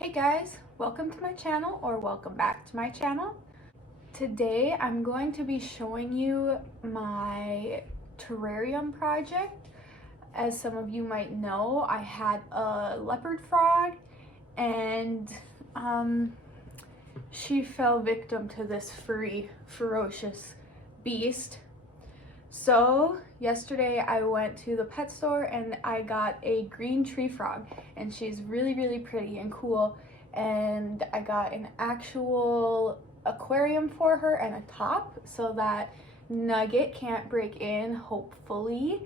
Hey guys, welcome to my channel, or welcome back to my channel. Today I'm going to be showing you my terrarium project. As some of you might know, I had a leopard frog and she fell victim to this furry, ferocious beast. So yesterday I went to the pet store and I got a green tree frog, and she's really pretty and cool, and I got an actual aquarium for her and a top so that Nugget can't break in, hopefully.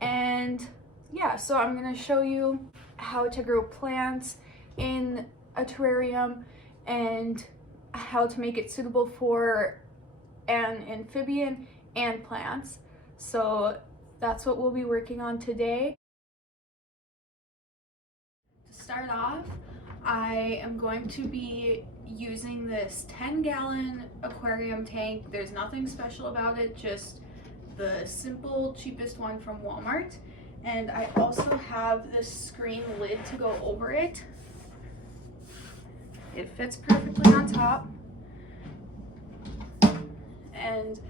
And yeah, so I'm gonna show you how to grow plants in a terrarium and how to make it suitable for an amphibian and plants. So that's what we'll be working on today. To start off, I am going to be using this 10-gallon aquarium tank. There's nothing special about it, just the simple, cheapest one from Walmart. And I also have this screen lid to go over it. It fits perfectly on top. And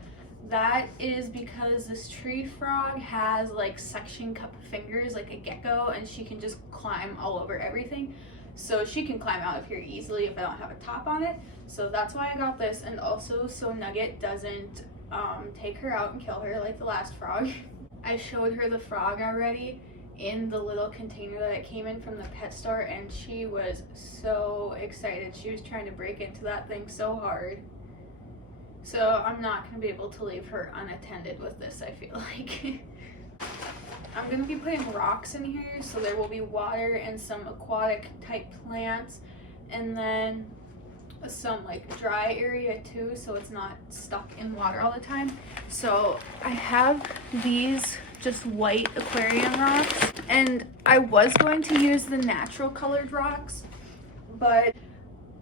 that is because this tree frog has like suction cup fingers like a gecko, and she can just climb all over everything. So she can climb out of here easily if I don't have a top on it. So that's why I got this, and also so Nugget doesn't take her out and kill her like the last frog. I showed her the frog already in the little container that it came in from the pet store, and she was so excited. She was trying to break into that thing so hard. So I'm not going to be able to leave her unattended with this, I feel like. I'm going to be putting rocks in here, so there will be water and some aquatic type plants, and then some like dry area too, so it's not stuck in water all the time. So I have these just white aquarium rocks, and I was going to use the natural colored rocks, but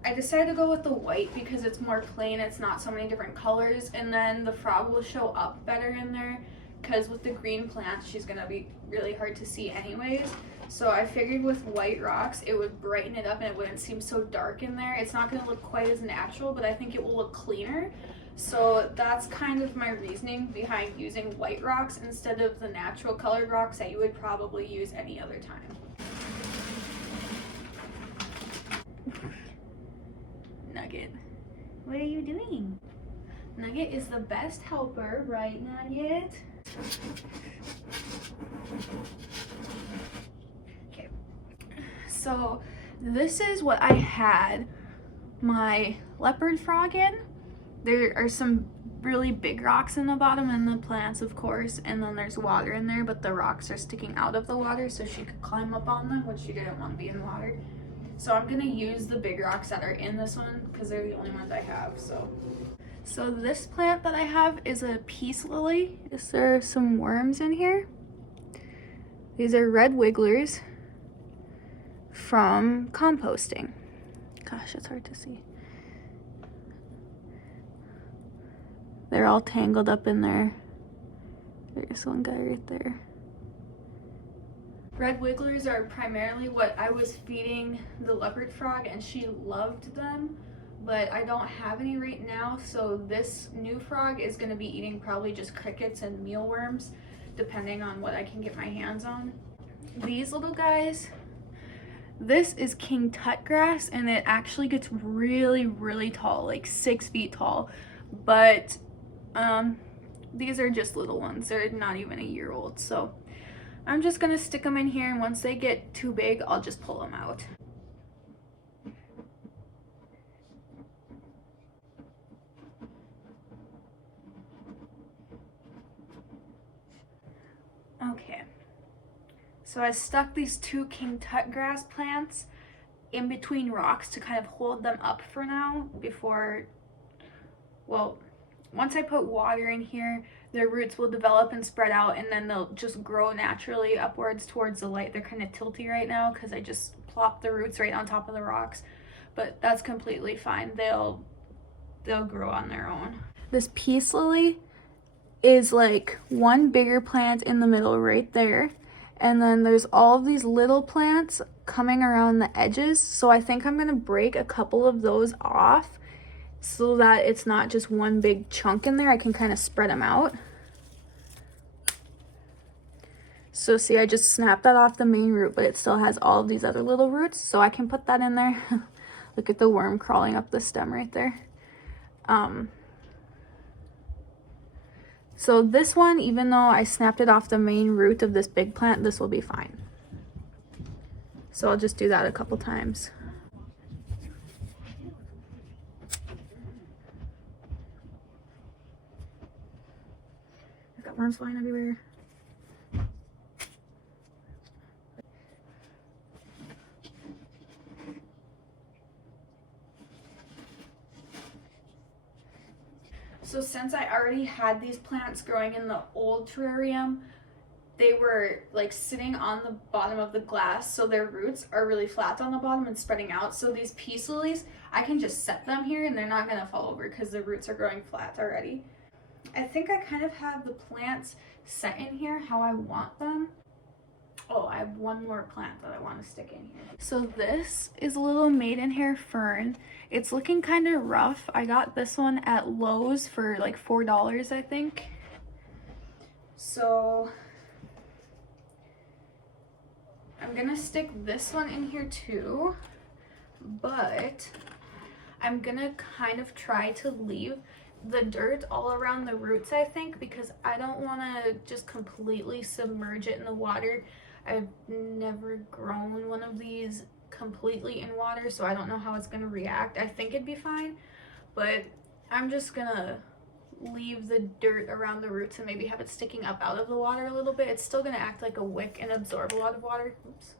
I decided to go with the white because it's more plain, it's not so many different colors, and then the frog will show up better in there, because with the green plants she's gonna be really hard to see anyways. So I figured with white rocks it would brighten it up and it wouldn't seem so dark in there. It's not gonna look quite as natural, but I think it will look cleaner. So that's kind of my reasoning behind using white rocks instead of the natural colored rocks that you would probably use any other time. Nugget, what are you doing? Nugget is the best helper, right, Nugget? Okay, so this is what I had my leopard frog in. There are some really big rocks in the bottom and the plants, of course, and then there's water in there, but the rocks are sticking out of the water so she could climb up on them when she didn't want to be in water. So I'm gonna use the big rocks that are in this one because they're the only ones I have. So this plant that I have is a peace lily. There are some worms in here. These are red wigglers from composting. Gosh, it's hard to see. They're all tangled up in there. There's one guy right there. Red wigglers are primarily what I was feeding the leopard frog, and she loved them, but I don't have any right now, so this new frog is going to be eating probably just crickets and mealworms, depending on what I can get my hands on. These little guys, this is king tut grass, and it actually gets really tall, like 6 feet tall, but these are just little ones. They're not even a year old, so I'm just gonna stick them in here, and once they get too big, I'll just pull them out. Okay, so I stuck these 2 king tut grass plants in between rocks to kind of hold them up for now before, well, once I put water in here, their roots will develop and spread out, and then they'll just grow naturally upwards towards the light. They're kind of tilty right now because I just plopped the roots right on top of the rocks, but that's completely fine. They'll grow on their own. This peace lily is like one bigger plant in the middle right there, And then there's all of these little plants coming around the edges. So I think I'm gonna break a couple of those off so that it's not just one big chunk in there. I can kind of spread them out. So see, I just snapped that off the main root, but it still has all of these other little roots. So I can put that in there. Look at the worm crawling up the stem right there. So this one, even though I snapped it off the main root of this big plant, this will be fine. So I'll just do that a couple times. I've got worms flying everywhere. So since I already had these plants growing in the old terrarium, they were like sitting on the bottom of the glass, so their roots are really flat on the bottom and spreading out. So these peace lilies, I can just set them here and they're not gonna fall over because the roots are growing flat already. I think I kind of have the plants set in here how I want them. Oh, I have one more plant that I want to stick in here. So this is a little maidenhair fern. It's looking kind of rough. I got this one at Lowe's for like $4, I think. So I'm gonna stick this one in here too, but I'm gonna kind of try to leave the dirt all around the roots, I think, because I don't want to just completely submerge it in the water. I've never grown one of these completely in water, so I don't know how it's going to react. I think it'd be fine, but I'm just gonna leave the dirt around the roots and maybe have it sticking up out of the water a little bit. It's still going to act like a wick and absorb a lot of water. Oops.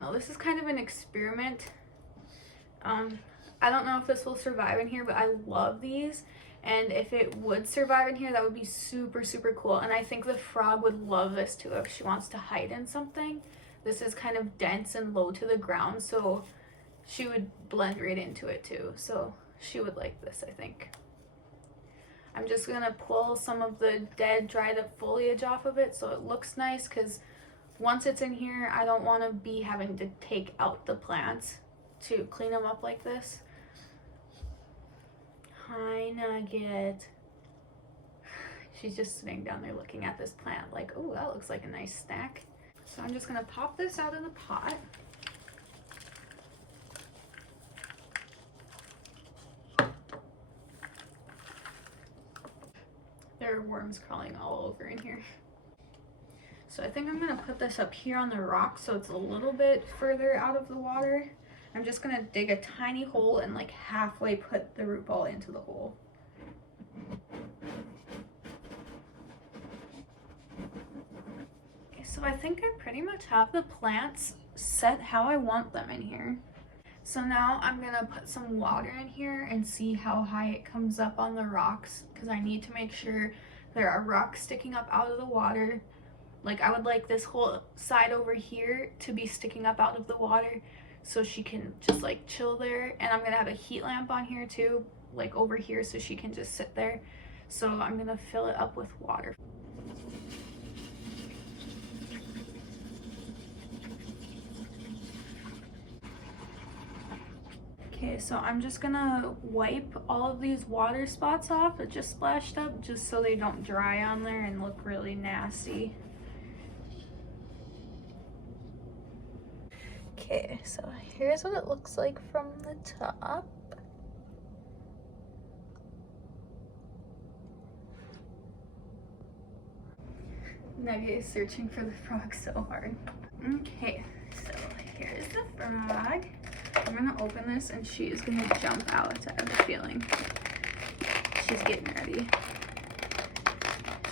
Now, this is kind of an experiment. I don't know if this will survive in here, but I love these. And if it would survive in here, that would be super, super cool. And I think the frog would love this too if she wants to hide in something. This is kind of dense and low to the ground, so she would blend right into it too. So she would like this, I think. I'm just gonna pull some of the dead, dried up foliage off of it so it looks nice, because once it's in here, I don't want to be having to take out the plants to clean them up like this. Hi, Nugget. She's just sitting down there looking at this plant like, oh, that looks like a nice snack. So I'm just gonna pop this out of the pot. There are worms crawling all over in here. So I think I'm gonna put this up here on the rock so it's a little bit further out of the water. I'm just gonna dig a tiny hole and like halfway put the root ball into the hole. Okay, so I think I pretty much have the plants set how I want them in here. So now I'm gonna put some water in here and see how high it comes up on the rocks, because I need to make sure there are rocks sticking up out of the water. Like, I would like this whole side over here to be sticking up out of the water so she can just like chill there. And I'm gonna have a heat lamp on here too, like over here, so she can just sit there. So I'm gonna fill it up with water. Okay, so I'm just gonna wipe all of these water spots off that just splashed up, just so they don't dry on there and look really nasty. Okay, so here's what it looks like from the top. Nugget is searching for the frog so hard. Okay, so here's the frog. I'm gonna open this and she is gonna jump out, I have a feeling. She's getting ready.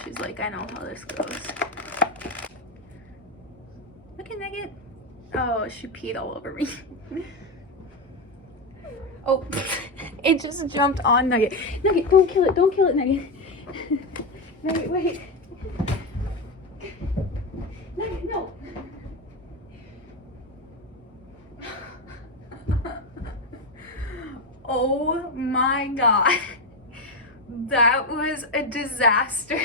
She's like, I know how this goes. Look at Nugget. Oh, she peed all over me. Oh, it just jumped on Nugget. Nugget, don't kill it, don't kill it, Nugget. Nugget, wait. Nugget, no. Oh my God. That was a disaster.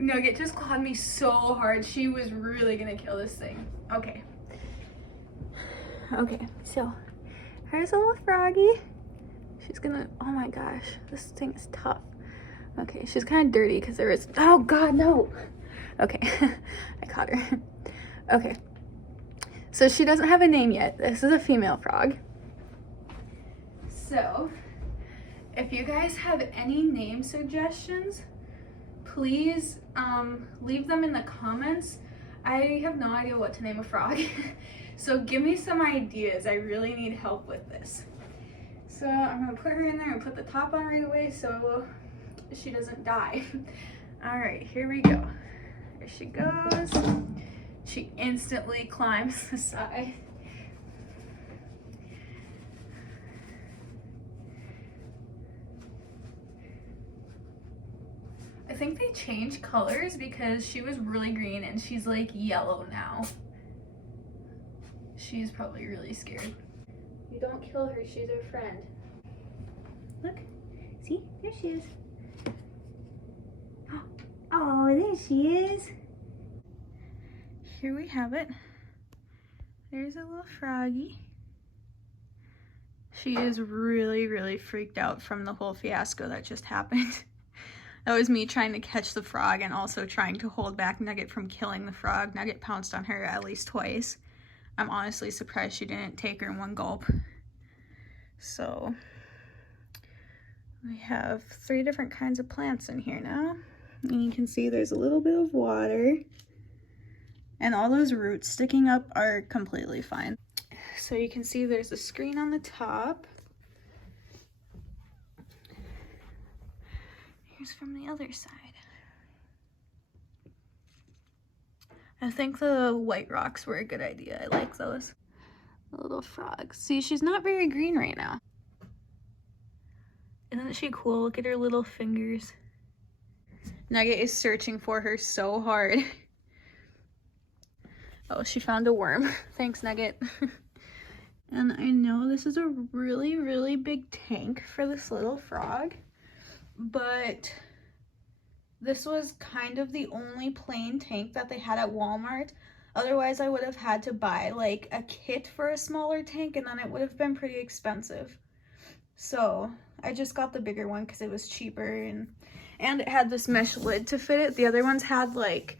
Nugget just clawed me so hard. She was really gonna kill this thing. Okay. Okay, so here's a little froggy. She's gonna, oh my gosh, this thing is tough. Okay, she's kind of dirty because there is, oh God, no. Okay, I caught her. Okay, so she doesn't have a name yet. This is a female frog. So, if you guys have any name suggestions, please leave them in the comments. I have no idea what to name a frog. So give me some ideas. I really need help with this. So I'm gonna put her in there and put the top on right away so she doesn't die. All right, here we go. There she goes. She instantly climbs the side. I think they changed colors because she was really green and she's like yellow now. She's probably really scared. You don't kill her, she's our friend. Look, see, there she is. Oh, there she is. Here we have it. There's a little froggy. She is really, really freaked out from the whole fiasco that just happened. That was me trying to catch the frog and also trying to hold back Nugget from killing the frog. Nugget pounced on her at least twice. I'm honestly surprised she didn't take her in one gulp. So we have 3 different kinds of plants in here now. And you can see there's a little bit of water. And all those roots sticking up are completely fine. So you can see there's a screen on the top. Here's from the other side. I think the white rocks were a good idea. I like those. The little frogs. See, she's not very green right now. Isn't she cool? Look at her little fingers. Nugget is searching for her so hard. Oh, she found a worm. Thanks, Nugget. And I know this is a really, really big tank for this little frog, but this was kind of the only plain tank that they had at Walmart. Otherwise, I would have had to buy like a kit for a smaller tank and then it would have been pretty expensive. So I just got the bigger one because it was cheaper and it had this mesh lid to fit it. The other ones had like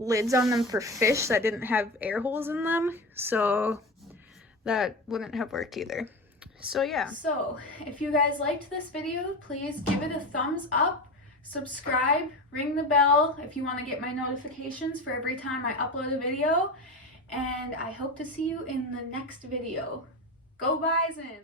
lids on them for fish that didn't have air holes in them. So that wouldn't have worked either. So yeah. So if you guys liked this video, please give it a thumbs up. Subscribe, ring the bell if you want to get my notifications for every time I upload a video, and I hope to see you in the next video. Go Bison!